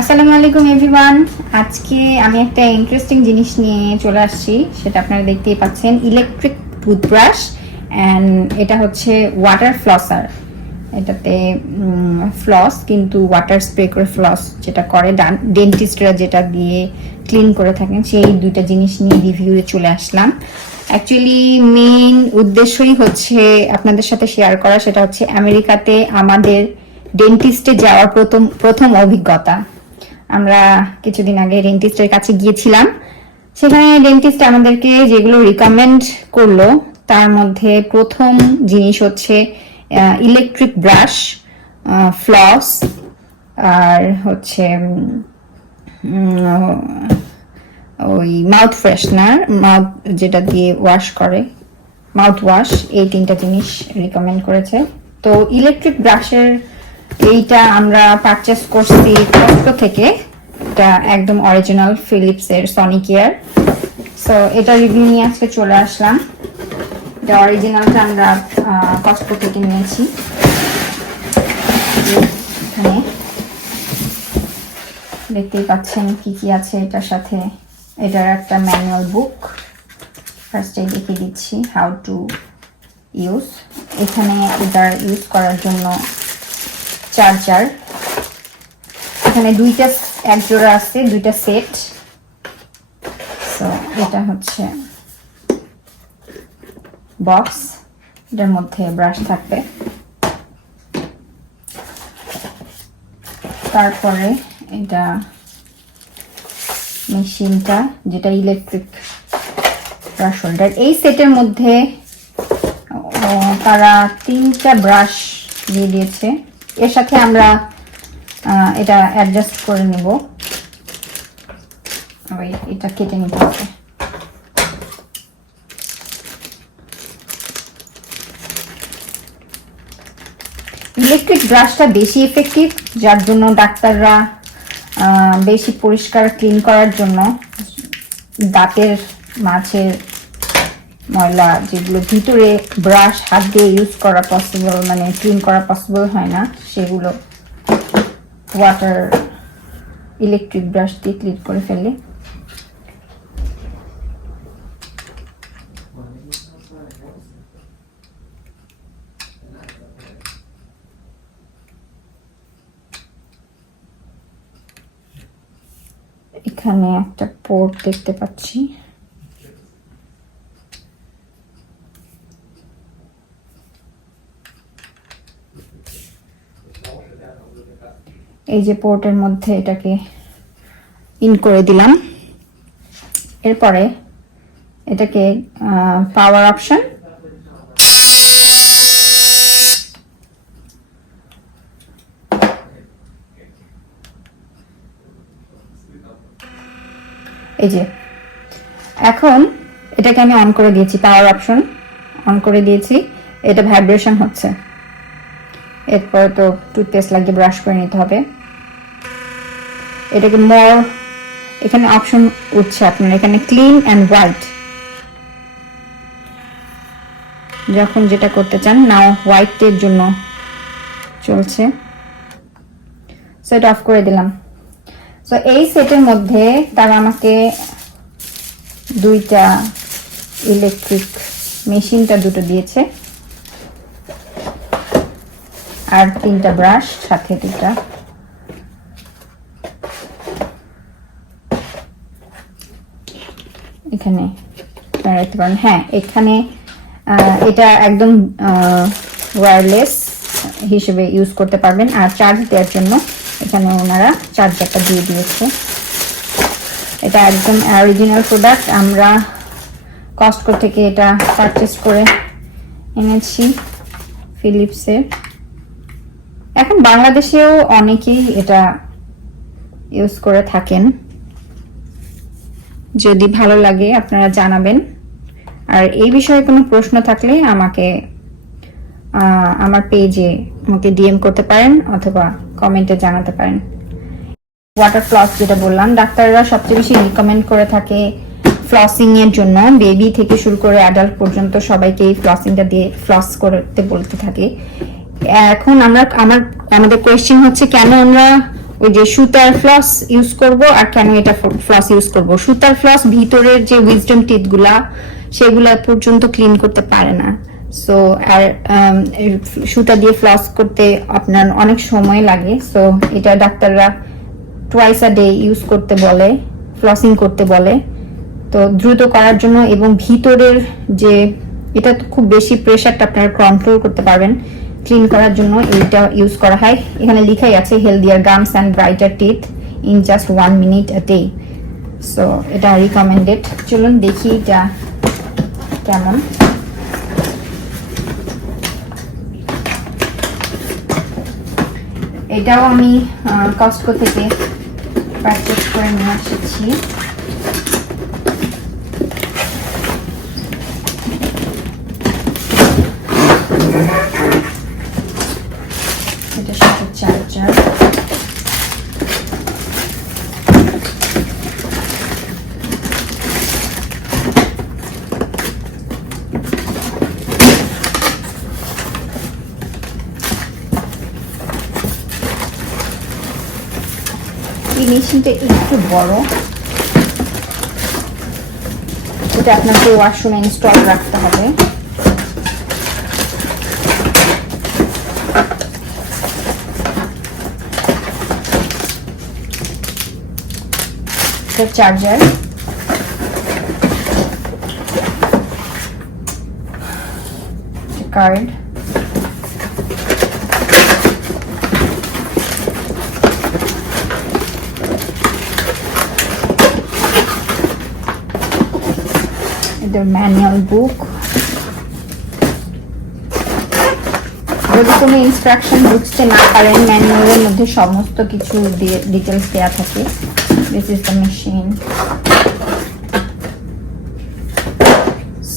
আসসালামু আলাইকুম এভরিওয়ান। আজকে আমি একটা ইন্টারেস্টিং জিনিস নিয়ে চলে আসছি, সেটা আপনারা দেখতেই পাচ্ছেন, ইলেকট্রিক টুথব্রাশ অ্যান্ড এটা হচ্ছে ওয়াটার ফ্লসার। এটাতে ফ্লস কিন্তু ওয়াটার স্প্রে করে ফ্লস যেটা করে ডেন্টিস্টরা যেটা দিয়ে ক্লিন করে থাকেন, সেই দুইটা জিনিস নিয়ে রিভিউয়ে চলে আসলাম। অ্যাকচুয়ালি মেইন উদ্দেশ্যই হচ্ছে আপনাদের সাথে শেয়ার করা, সেটা হচ্ছে আমেরিকাতে আমাদের ডেন্টিস্টে যাওয়ার প্রথম অভিজ্ঞতা। আমরা কিছুদিন আগে ডেন্টিস্টের কাছে গিয়েছিলাম, সেখানে ডেন্টিস্ট আমাদেরকে যেগুলো রিকমেন্ড করলো তার মধ্যে প্রথম জিনিস হচ্ছে ইলেকট্রিক ব্রাশ, ফ্লস, আর হচ্ছে ওই মাউথ ফ্রেশনার, মাউথ যেটা দিয়ে ওয়াশ করে, মাউথ ওয়াশ, এই তিনটা জিনিস রিকমেন্ড করেছে। তো ইলেকট্রিক ব্রাশের এইটা আমরা পারচেস করছি কস্টকো থেকে, এটা একদম অরিজিনাল ফিলিপসের সনিকেয়ার। সো এটা রিভিউ নিয়ে আজকে চলে আসলাম। এটা অরিজিনালটা আমরা কস্টকো থেকে নিয়েছি। এখানে দেখতেই পাচ্ছেন কি কি আছে এটার সাথে। এটার একটা ম্যানুয়াল বুক, ফার্স্টে দেখিয়ে দিচ্ছি হাউ টু ইউজ। এখানে এটার ইউজ করার জন্য চার্জার, এখানে দুইটা এক জোড়া আছে, দুইটা সেট। সো এটা হচ্ছে বক্স, এটার মধ্যে ব্রাশ থাকবে। তারপরে এটা মেশিনটা, যেটা ইলেকট্রিক ব্রাশ হোল্ডার। এই সেটের মধ্যে তারা 3টা ব্রাশ দিয়ে দিয়েছে। এর সাথে আমরা এটা অ্যাডজাস্ট করে নেব, এটা কেটে নিতে হবে। ইলেকট্রিক ব্রাশটা বেশি এফেক্টিভ, যার জন্য ডাক্তাররা বেশি পরিষ্কার ক্লিন করার জন্য দাঁতের মাঝের ময়লা যেগুলো ভিতরে ব্রাশ হাত দিয়ে ইউজ করা পসিবল, মানে ক্লিন করা পসিবল হয় না, সেগুলো ওয়াটার ইলেকট্রিক ব্রাশ দিয়ে ক্লিন করে ফেলে। এখানে একটা পোর্ট দেখতে পাচ্ছি, এই যে পোর্টের মধ্যে এটাকে ইন করে দিলাম। এরপরে এটাকে পাওয়ার অপশন, এই যে এখন এটাকে আমি অন করে দিয়েছি, পাওয়ার অপশন অন করে দিয়েছি। এটা ভাইব্রেশন হচ্ছে। এরপর তো টুথপেস্ট লাগিয়ে ব্রাশ করে নিতে হবে। এটাকে মোর, এখানে অপশন উঠছে আপনার, এখানে ক্লিন অ্যান্ড হোয়াইট, যখন যেটা করতে চান। নাও হোয়াইটের জন্য চলছে, সেট অফ করে দিলাম। সো এই সেটের মধ্যে তারা আমাকে দুইটা ইলেকট্রিক মেশিনটা দুটো দিয়েছে, আর 3টা ব্রাশ, সাথে দুটা। এখানে রাখতে পারেন। হ্যাঁ, এখানে এটা একদম ওয়্যারলেস হিসেবে ইউজ করতে পারবেন। আর চার্জ দেওয়ার জন্য এখানে ওনারা চার্জারটা দিয়ে দিয়েছে। এটা একদম অরিজিনাল প্রোডাক্ট, আমরা কস্টকো থেকে এটা পারচেস করে এনেছি ফিলিপসের। এখন বাংলাদেশেও অনেকেই এটা ইউজ করে থাকেন। যদি ভালো লাগে আপনারা জানাবেন। আর এই বিষয়ে কোনো প্রশ্ন থাকলে আমাকে আমার পেজে আমাকে ডিএম করতে পারেন অথবা কমেন্টে জানাতে পারেন। ওয়াটার ফ্লস যেটা বললাম, ডাক্তাররা সবচেয়ে বেশি রিকমেন্ড করে থাকে ফ্লসিং এর জন্য। বেবি থেকে শুরু করে অ্যাডাল্ট পর্যন্ত সবাইকে এই ফ্লসিংটা দিয়ে ফ্লস করতে বলতে থাকে। এখন আমাদের কোয়েশ্চেন হচ্ছে, কেন আমরা ওই যে সুতার ফ্লস ইউজ করব আর কেন এটা ফ্লস ইউজ করব। সুতার ফ্লস ভিতরের যে উইজডম টিথ গুলা সেগুলা পর্যন্ত ক্লিন করতে পারে না। সো আর সুতা দিয়ে ফ্লস করতে আপনার অনেক সময় লাগে। সো এটা ডাক্তাররা টুয়াইস আ ডে ইউজ করতে বলে, ফ্লসিং করতে বলে। তো দ্রুত করার জন্য এবং ভিতরের যে এটা খুব বেশি প্রেসারটা আপনারা কন্ট্রোল করতে পারবেন ক্লিন করার জন্য এইটা ইউজ করা হয়। এখানে লেখাই আছে healthier gums and brighter teeth in just 1 minute a day. So এটা রিকমেন্ডেড। চলুন দেখি এটা কেমন। এটাও আমি কস্টকো থেকে পারচেজ করে নিয়ে এসেছি। এটার সাথে চার্জার, এই মেশিনটা একটু বড়, এটা আপনাকে ওয়াশরুমে ইনস্টল রাখতে হবে। চার্জার, কার্ড, এদের ম্যানুয়াল বুক। যদি কোনো ইনস্ট্রাকশন বুঝতে না পারেন ম্যানুয়ালের মধ্যে সমস্ত কিছু ডিটেলস দেওয়া থাকে। This is the machine.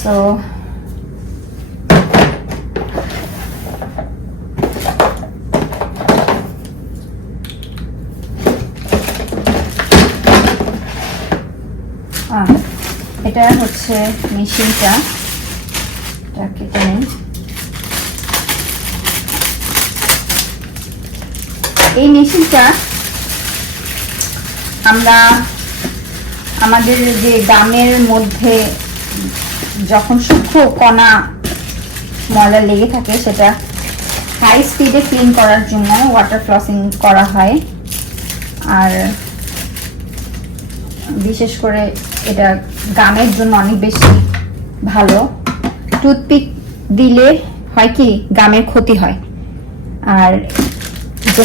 So এটা হচ্ছে মেশিনটা, কেটে নিই। এই মেশিনটা আমরা আমাদের যে গামের মধ্যে যখন সূক্ষ্ম কণা ময়লা লেগে থাকে সেটা হাই স্পিডে ক্লিন করার জন্য ওয়াটার ফ্লসিং করা হয়। আর বিশেষ করে এটা গামের জন্য অনেক বেশি ভালো। টুথপিক দিলে হয় কি গামের ক্ষতি হয়, আর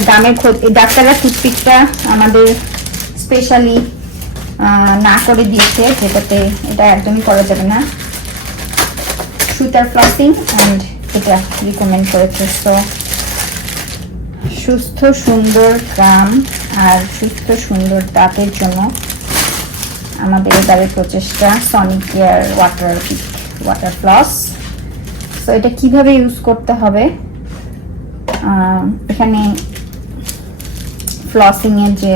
গামের ক্ষতি ডাক্তাররা টুথপিকটা আমাদের স্পেশালি না করে দিয়েছে, যেটাতে এটা একদমই করা যাবে না। সুতার ফ্লসিং অ্যান্ড এটা রিকমেন্ড করেছে। সো সুস্থ সুন্দর গাম আর সুস্থ সুন্দর দাঁতের জন্য আমাদের এবারে প্রচেষ্টা Sonicare water floss. So এটা কিভাবে ইউজ করতে হবে, এখানে ফ্লসিং এর যে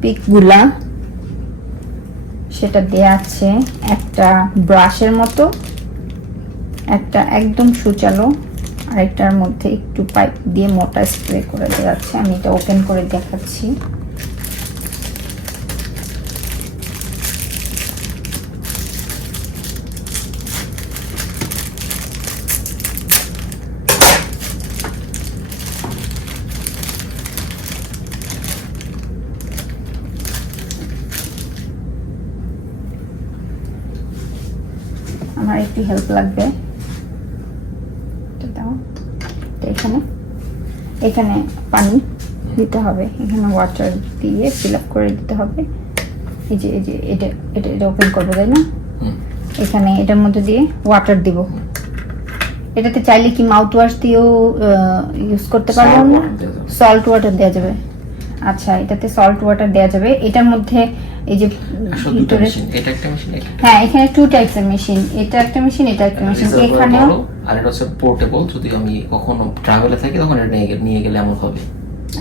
পিকগুলা সেটা দেয়া আছে, একটা ব্রাশের মতো, একটা একদম সুচালো, আরেকটার মধ্যে একটু পাইপ দিয়ে মোটা স্প্রে করে দেওয়া আছে। আমি এটা ওপেন করে দেখাচ্ছি। আমার একটু হেল্প লাগবে, এখানে পানি দিতে হবে, এখানে ওয়াটার দিয়ে ফিল আপ করে দিতে হবে। এই যে এটা ওপেন করবো, তাই না? এখানে এটার মধ্যে দিয়ে ওয়াটার দিব। এটাতে চাইলে কি মাউথ ওয়াশ দিয়েও ইউজ করতে পারবো না? সল্ট ওয়াটার দেওয়া যাবে। আচ্ছা, এটাতে সল্ট ওয়াটার দেওয়া যাবে। এটার মধ্যে এই যে হ্যাঁ, এখানে 2 টাইপসের মেশিন, এটা একটা মেশিন, এটা একটা মেশিন। এখানেও আর এটা হচ্ছে পোর্টেবল, যদি আমি কখনো ট্রাভেলে থাকি তখন এটা নিয়ে গেলে এমন হবে।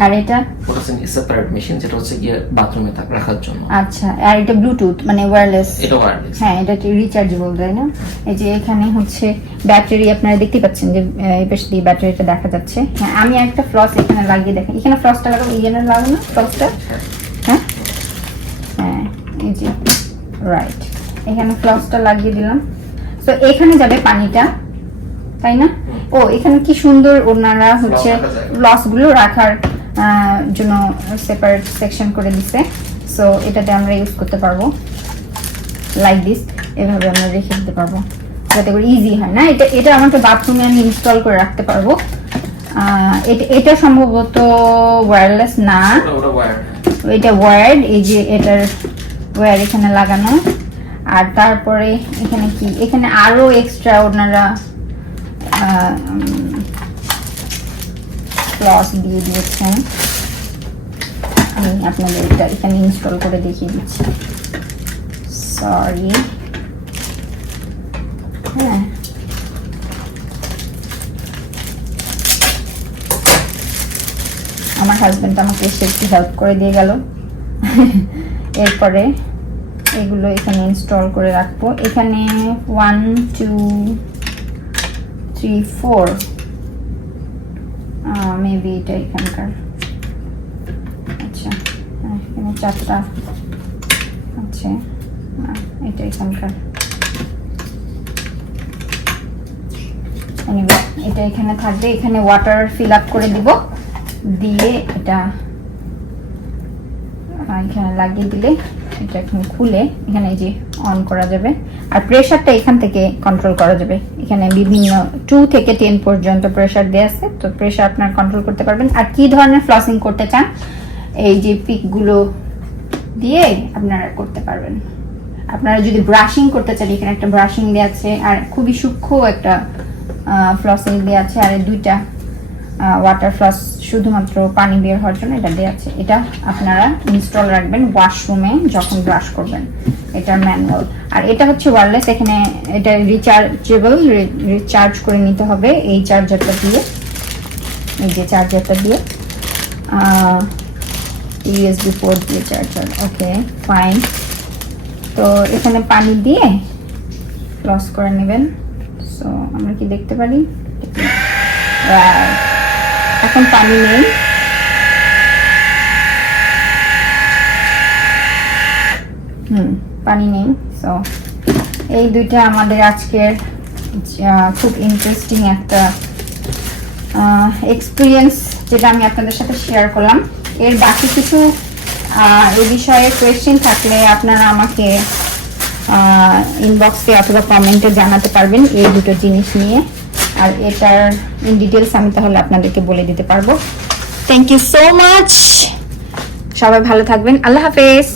আর এটা ওটা হচ্ছে সেপারেট মেশিন, যেটা হচ্ছে গিয়ে বাথরুমে রাখার জন্য। আচ্ছা, আর এটা ব্লুটুথ মানে ওয়্যারলেস। এটা ওয়্যারলেস। হ্যাঁ, এটা রিচার্জেবল, তাই না? এই যে এখানে হচ্ছে ব্যাটারি, আপনারা দেখতে পাচ্ছেন যে এই পাশে দিয়ে ব্যাটারিটা দেখা যাচ্ছে। হ্যাঁ, আমি একটা ফ্লস এখানে লাগিয়ে দেখেন, এখানে ফ্লসটা লাগাবো, এখানে লাগাবো না ফ্লসটা? হ্যাঁ হ্যাঁ, এই যে রাইট, এখানে ফ্লসটা লাগিয়ে দিলাম। তো এখানে যাবে পানিটা, তাই না? ও, এখানে কি সুন্দর ওনারা হচ্ছে ফ্লসগুলো রাখার জন্য সেপারেট সেকশন করে দিছে। সো এটাতে আমরা ইউজ করতে পারবো লাইক দিস, এভাবে আমরা রেখে দিতে পারবো যাতে করে ইজি হয় না। এটা আমাকে বাথরুমে আমি ইনস্টল করে রাখতে পারবো। এটা সম্ভবত ওয়্যারলেস না, এটা ওয়্যার্ড। এই যে এটার ওয়্যার এখানে লাগানো। আর তারপরে এখানে কি, এখানে আরো এক্সট্রা ওনারা ক্লস দিয়ে দিয়েছেন। আমি আপনাদের এটা এখানে ইনস্টল করে দেখিয়ে দিচ্ছি, সরি। হ্যাঁ, আমার হাজবেন্ড আমাকে এসে একটু হেল্প করে দিয়ে গেল। এরপরে এগুলো এখানে ইনস্টল করে রাখবো। এখানে 1 2 3 4 মেবি এটা এখানকার। আচ্ছা, এখানে 4টা আছে, এটা এখানকার। এটা এখানে থাকবে, এখানে ওয়াটার ফিল আপ করে দিব, দিয়ে এটা এখানে লাগিয়ে দিলে এটা এখন খুলে এখানে এই যে অন করা যাবে। আর প্রেসারটা এখান থেকে কন্ট্রোল করা যাবে। এখানে বিভিন্ন 2 থেকে 10 পর্যন্ত প্রেসার দেওয়া আছে, তো প্রেসার আপনার কন্ট্রোল করতে পারবেন। আর কি ধরনের ফ্লসিং করতে চান, এই যে পিকগুলো দিয়ে আপনারা করতে পারবেন। আপনারা যদি ব্রাশিং করতে চান, এখানে একটা ব্রাশিং দেওয়া আছে, আর খুবই সূক্ষ্ম একটা ফ্লসিং দেওয়া আছে। আর 2টা ওয়াটার ফ্লস শুধুমাত্র পানি বের হওয়ার জন্য এটা দেওয়া আছে। এটা আপনারা ইনস্টল রাখবেন ওয়াশরুমে যখন ব্রাশ করবেন। এটা ম্যানুয়াল। আর এটা হচ্ছে ওয়্যারলেস, এখানে এটা রিচার্জেবল, রিচার্জ করে নিতে হবে এই চার্জারটা দিয়ে, এই যে চার্জারটা দিয়ে, ইউএসবি পোর্ট দিয়ে চার্জার। ওকে, ফাইন। তো এখানে পানি দিয়ে ক্লোজ করে নেবেন। সো আমরা কি দেখতে পারি, এখন পানি নেই। পানি নেই। সো এই দুইটা আমাদের আজকের খুব ইন্টারেস্টিং একটা এক্সপিরিয়েন্স, যেটা আমি আপনাদের সাথে শেয়ার করলাম। এর বাকি কিছু এই বিষয়ে কোয়েশ্চেন থাকলে আপনারা আমাকে ইনবক্সে অথবা কমেন্টে জানাতে পারবেন এই দুটো জিনিস নিয়ে। আর এটার ইন ডিটেলস আমি তাহলে আপনাদেরকে বলে দিতে পারবো। থ্যাংক ইউ সো মাচ, সবাই ভালো থাকবেন, আল্লাহ হাফেজ।